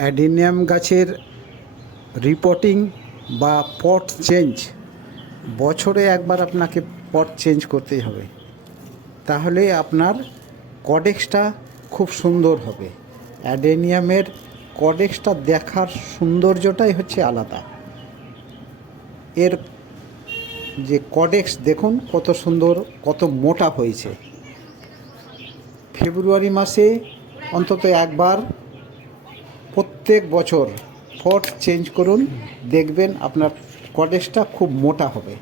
Adenium গাছের reporting বা পট change বছরে একবার আপনাকে পট চেঞ্জ করতেই হবে, তাহলে আপনার কডেক্সটা খুব সুন্দর হবে। অ্যাডেনিয়ামের কডেক্সটা দেখার সৌন্দর্যটাই হচ্ছে আলাদা। এর যে কডেক্স দেখুন কত সুন্দর, কত মোটা হয়েছে। ফেব্রুয়ারি মাসে অন্তত একবার প্রত্যেক বছর পট চেঞ্জ করুন, দেখবেন আপনার কডেক্সটা খুব মোটা হবে।